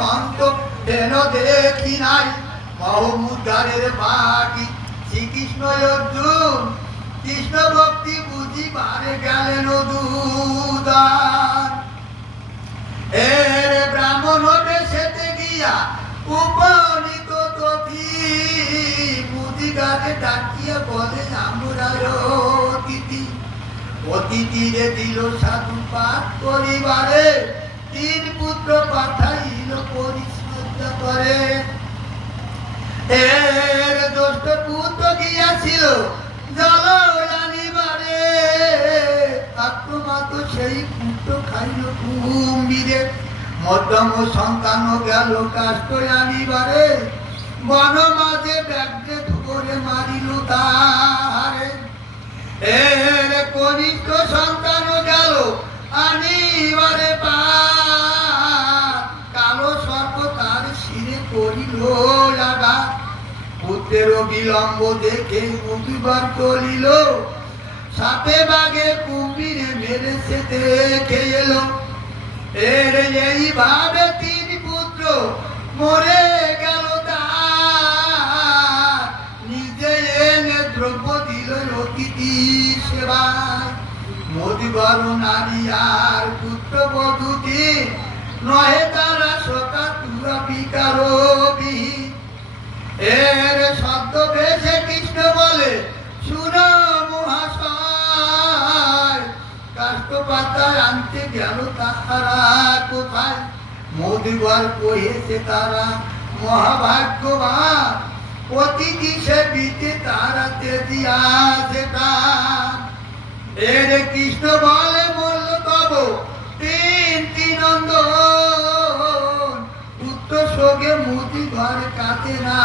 মন্ত হেন দেখি নাই মহমুদ্দারের বাকি শ্রীকৃষ্ণ অর্জুন কৃষ্ণ ভক্তি বুঝিবারে গেলেন দুদান এর ব্রাহ্মণ বেশেতে গিয়া উপনীত তথি মুদিগাকে ডাকিয়া বলে আমরা অতিথি অতিথিরে দিল সাধু পাঠ করিবারে তিন পুত্র পাঠাইল পরিচর্যা করে এর দোষ্ট পুত্র গিয়াছিল জল জানিবারে আক্রমাত সেই পুত্র খাইল কুম্ভীরে মধ্যম সন্তান গেল কাষ্ট আনিবারে বন মাঝে ব্যাঘ্রে ধরে মারিল তারে এর কনিষ্ঠ সন্তান গেল আনিবারে কালো সর্প তার শিরে করিল লাগা পুত্রের বিলম্ব দেখে মুদিবার চলিল সাপে বাগে কুম্ভীরে মেরেছে দেখে এলো এর এইভাবে তিন পুত্র মরে গেল তার নিজে এনে দ্রব্য দিল অতিথি সেবায় মদিবার নারী আর পুত্র বধূটি নহে তারা সকা তুরা বিকারবি এর শব্দ বেশে কৃষ্ণ বলে শুনো মহাশয় কাষ্ট পাতায় আনতে গেল তাহারা কোথায় মদিবার কহেছে তারা মহাভাগ্যবান অতিথি সেবিতে তারাতে দিয়াছে প্রাণ এর কৃষ্ণ বলে বলল তব তিনটি নন্দন পুত্র শোকে মোদি ঘর কাতে না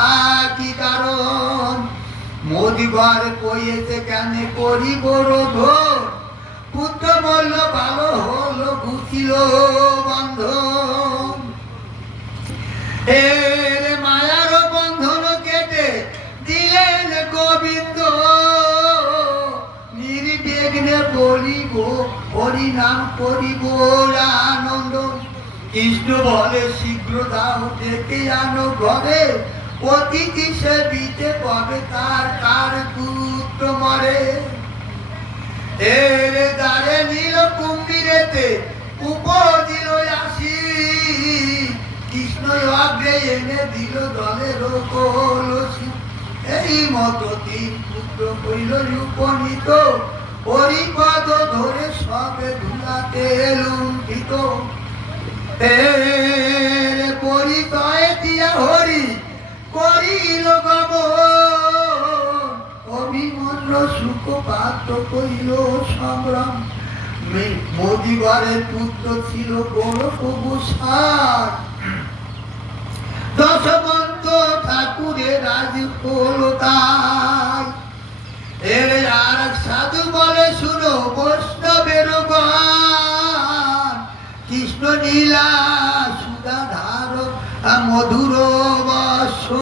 কি কারণ মোদি ঘর কইয়েছে কেন করিব রোধ পুত্র বলল ভালো হলো ঘুচিল বন্ধন এর মায়ার বন্ধন কেটে দিলেন গোবিন্দ নির্বিঘ্নে বলিব হরি নাম করিব আনন্দ কৃষ্ণ বলে শীঘ্র দাও ডেকে আনো ঘরে অতিথি সেবিতে পাবে তার কার পুত্র মরে এর দ্বারে নীল কুম্ভীরেতে উপদিল আসি কৃষ্ণ আগ্রে এনে দিল দলের কলসি এই মতো তিন পুত্র হইল উপনীত হরিপদ ধরে সবে ধুলাতে লুণ্ঠিত এর পরিচয় দিয়া হরি করিল গমন অভিমন্য সুখপাত করিল সংগ্রাম মদিবারের পুত্র ছিল বড় প্রভু সার দশবন্ত ঠাকুরের রাজ হল তাই এর আর সাধু বলে শুনো বৈষ্ণবের গান কৃষ্ণ নীলা সুধা ধার মধুর বর্ষ